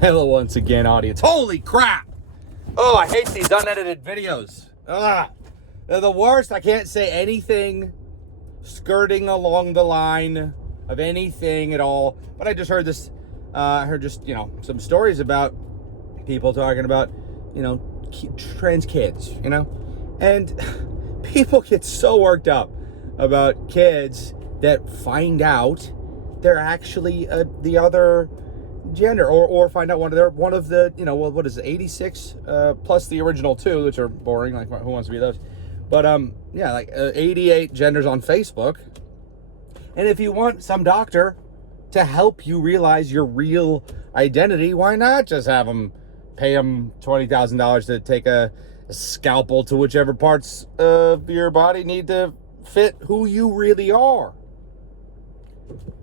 Hello once again, audience. Holy crap! Oh, I hate these unedited videos. They're the worst. I can't say anything skirting along the line of anything at all. But I just heard this, some stories about people talking about, trans kids, and people get so worked up about kids that find out they're actually the other gender, or find out one of the what is it, 86 plus the original 2, which are boring, like who wants to be those, but 88 genders on Facebook. And if you want some doctor to help you realize your real identity, why not just have them pay them $20,000 to take a scalpel to whichever parts of your body need to fit who you really are?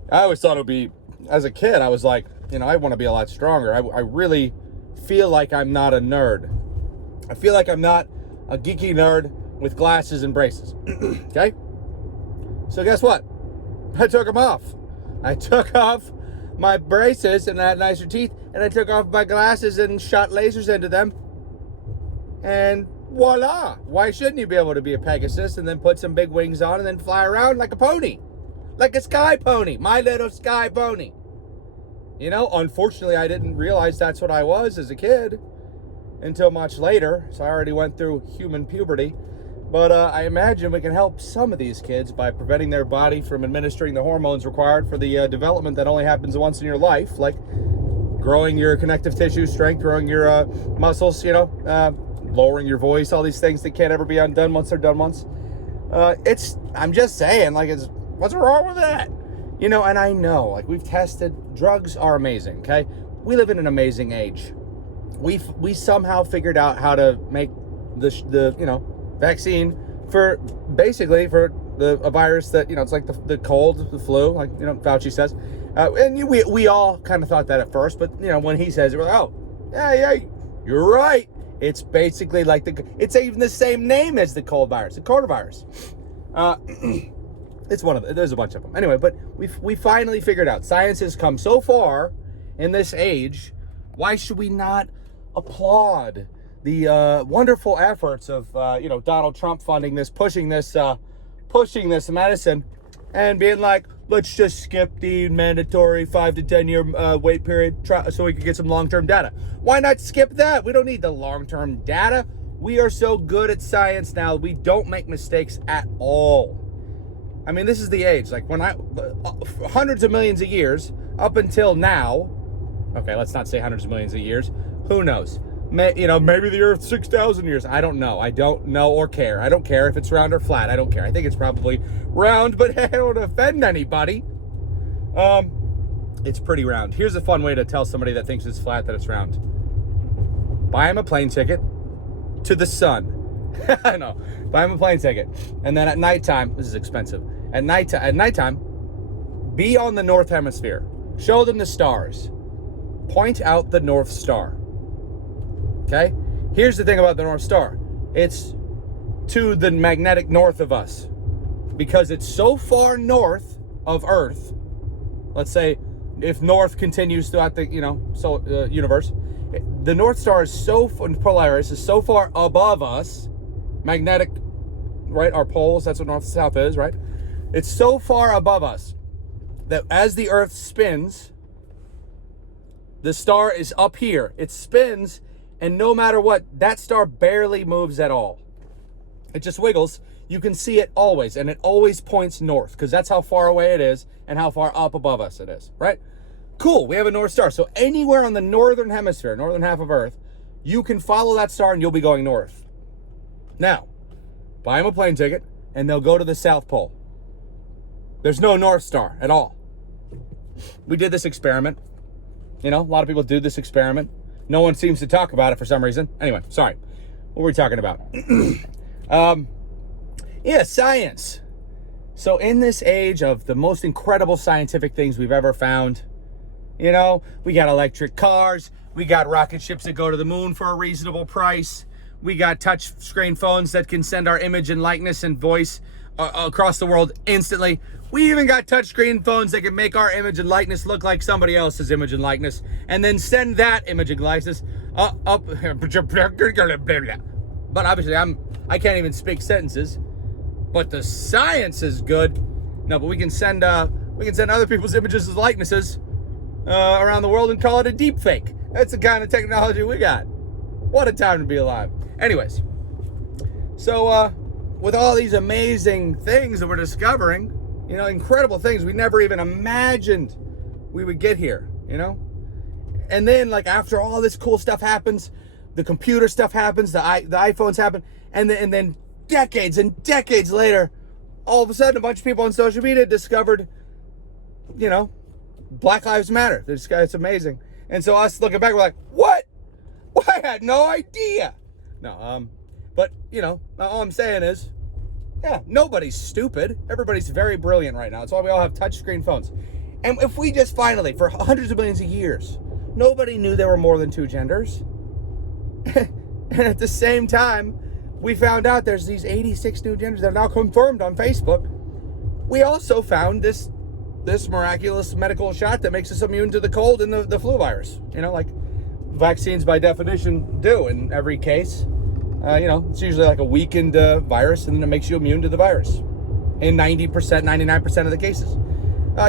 I always thought it would be, as a kid, I was like, I want to be a lot stronger. I really feel like I'm not a nerd. I feel like I'm not a geeky nerd with glasses and braces. Okay? So guess what? I took them off. I took off my braces and I had nicer teeth, and I took off my glasses and shot lasers into them. And voila! Why shouldn't you be able to be a pegasus and then put some big wings on and then fly around like a pony? Like a sky pony. My little sky pony. Unfortunately, I didn't realize that's what I was as a kid until much later. So I already went through human puberty. But I imagine we can help some of these kids by preventing their body from administering the hormones required for the development that only happens once in your life, like growing your connective tissue strength, growing your muscles, lowering your voice, all these things that can't ever be undone once they're done once. I'm just saying, what's wrong with that? And I know, we've tested, drugs are amazing, okay? We live in an amazing age. We somehow figured out how to make the vaccine for a virus that, it's like the cold, the flu, like, Fauci says. And we all kind of thought that at first, but, when he says it, we're like, oh, yeah, you're right. It's basically like it's even the same name as the cold virus, the coronavirus. It's there's a bunch of them. Anyway, but we finally figured out. Science has come so far in this age. Why should we not applaud the wonderful efforts of Donald Trump funding this, pushing this medicine, and being like, let's just skip the mandatory 5 to 10 year wait period so we can get some long-term data. Why not skip that? We don't need the long-term data. We are so good at science now. We don't make mistakes at all. I mean, this is the age. Hundreds of millions of years up until now. Okay, let's not say hundreds of millions of years. Who knows? Maybe the Earth 6,000 years. I don't know. I don't know or care. I don't care if it's round or flat. I don't care. I think it's probably round, but I don't offend anybody. It's pretty round. Here's a fun way to tell somebody that thinks it's flat that it's round. Buy him a plane ticket to the sun. I know. Buy him a plane ticket. And then at nighttime, this is expensive. At nighttime, be on the North Hemisphere. Show them the stars. Point out the North Star. Okay? Here's the thing about the North Star. It's to the magnetic north of us. Because it's so far north of Earth. Let's say if north continues throughout the, universe. The North Star is Polaris is so far above us. Magnetic, right? Our poles, that's what north and south is, right? It's so far above us that as the Earth spins, the star is up here. It spins, and no matter what, that star barely moves at all. It just wiggles. You can see it always, and it always points north, because that's how far away it is and how far up above us it is, right? Cool, we have a North Star. So anywhere on the northern hemisphere, northern half of Earth, you can follow that star and you'll be going north. Now, buy them a plane ticket, and they'll go to the South Pole. There's no North Star at all. We did this experiment. A lot of people do this experiment. No one seems to talk about it for some reason. Anyway, sorry. What were we talking about? Science. So in this age of the most incredible scientific things we've ever found, we got electric cars. We got rocket ships that go to the moon for a reasonable price. We got touch screen phones that can send our image and likeness and voice across the world instantly. We even got touchscreen phones that can make our image and likeness look like somebody else's image and likeness, and then send that image and likeness up. But obviously, I can't even speak sentences. But the science is good. No, but we can send other people's images and likenesses around the world and call it a deep fake. That's the kind of technology we got. What a time to be alive. Anyways, so with all these amazing things that we're discovering, incredible things we never even imagined we would get here, And then, like, after all this cool stuff happens, the computer stuff happens, the iPhones happen, and then decades and decades later, all of a sudden, a bunch of people on social media discovered, Black Lives Matter. It's amazing. And so us looking back, we're like, what? Well, I had no idea. No, but, all I'm saying is, yeah, nobody's stupid. Everybody's very brilliant right now. That's why we all have touchscreen phones. And if we just finally, for hundreds of millions of years, nobody knew there were more than two genders. And at the same time, we found out there's these 86 new genders that are now confirmed on Facebook. We also found this miraculous medical shot that makes us immune to the cold and the flu virus. Like vaccines by definition do in every case. It's usually like a weakened virus, and then it makes you immune to the virus in 90%, 99% of the cases.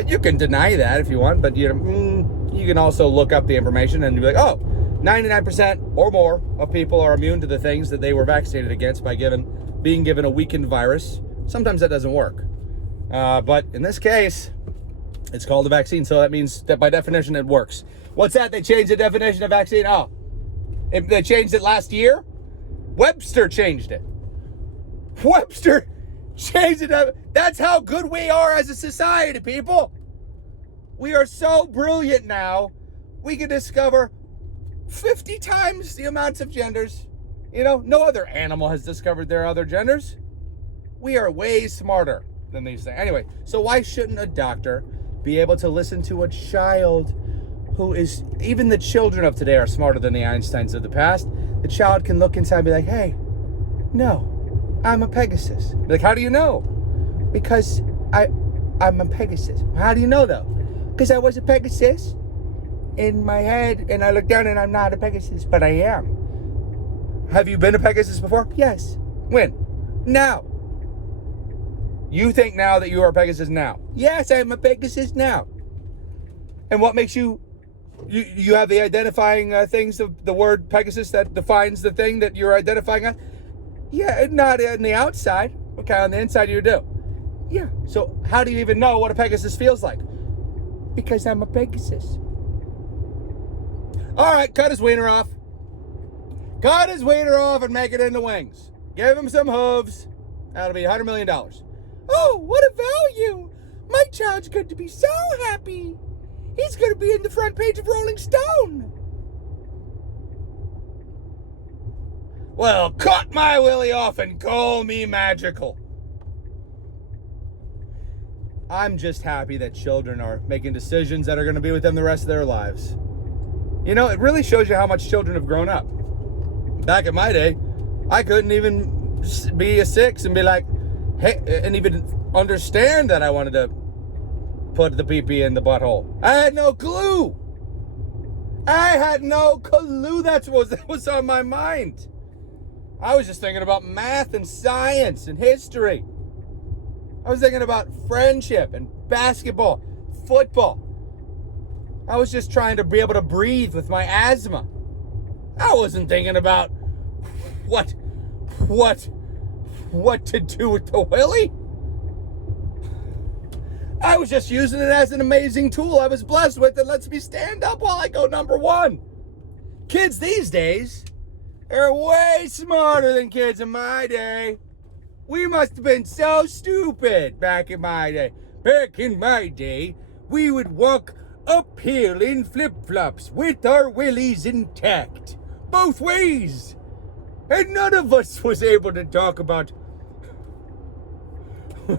You can deny that if you want, but you can also look up the information and be like, oh, 99% or more of people are immune to the things that they were vaccinated against by being given a weakened virus. Sometimes that doesn't work. But in this case, it's called a vaccine, so that means that by definition it works. What's that? They changed the definition of vaccine? Oh, they changed it last year? Webster changed it. Webster changed it. That's how good we are as a society, people. We are so brilliant now. We can discover 50 times the amounts of genders. No other animal has discovered their other genders. We are way smarter than these things. Anyway, so why shouldn't a doctor be able to listen to a child who is, even the children of today are smarter than the Einsteins of the past. The child can look inside and be like, hey, no, I'm a Pegasus. Be like, how do you know? Because I'm a Pegasus. How do you know though? Because I was a Pegasus in my head, and I look down and I'm not a Pegasus, but I am. Have you been a Pegasus before? Yes. When? Now. You think now that you are a Pegasus now? Yes, I'm a Pegasus now. And what makes you have the identifying things of the word Pegasus that defines the thing that you're identifying on? Yeah, not on the outside. Okay, on the inside you do. Yeah, so how do you even know what a Pegasus feels like? Because I'm a Pegasus. All right, cut his wiener off. Cut his wiener off and make it into wings. Give him some hooves. That'll be $100 million. Oh, what a value. My child's going to be so happy. He's going to be in the front page of Rolling Stone. Well, cut my willy off and call me magical. I'm just happy that children are making decisions that are going to be with them the rest of their lives. It really shows you how much children have grown up. Back in my day, I couldn't even be a 6 and be like, hey, and even understand that I wanted to put the pee-pee in the butthole. I had no clue. That's what was on my mind. I was just thinking about math and science and history. I was thinking about friendship and basketball, football. I was just trying to be able to breathe with my asthma. I wasn't thinking about what to do with the willy. I was just using it as an amazing tool I was blessed with that lets me stand up while I go number one. Kids these days are way smarter than kids in my day. We must have been so stupid back in my day. Back in my day, we would walk uphill in flip-flops with our willies intact, both ways. And none of us was able to talk about... all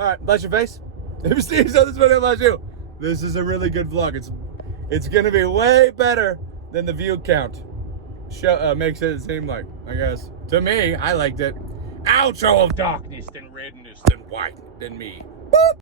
right, bless your face. If Steve saw this video, bless you. This is a really good vlog. It's gonna be way better than the view count makes it seem like, I guess. To me, I liked it. outro of darkness, then redness, then white, then me. Boop.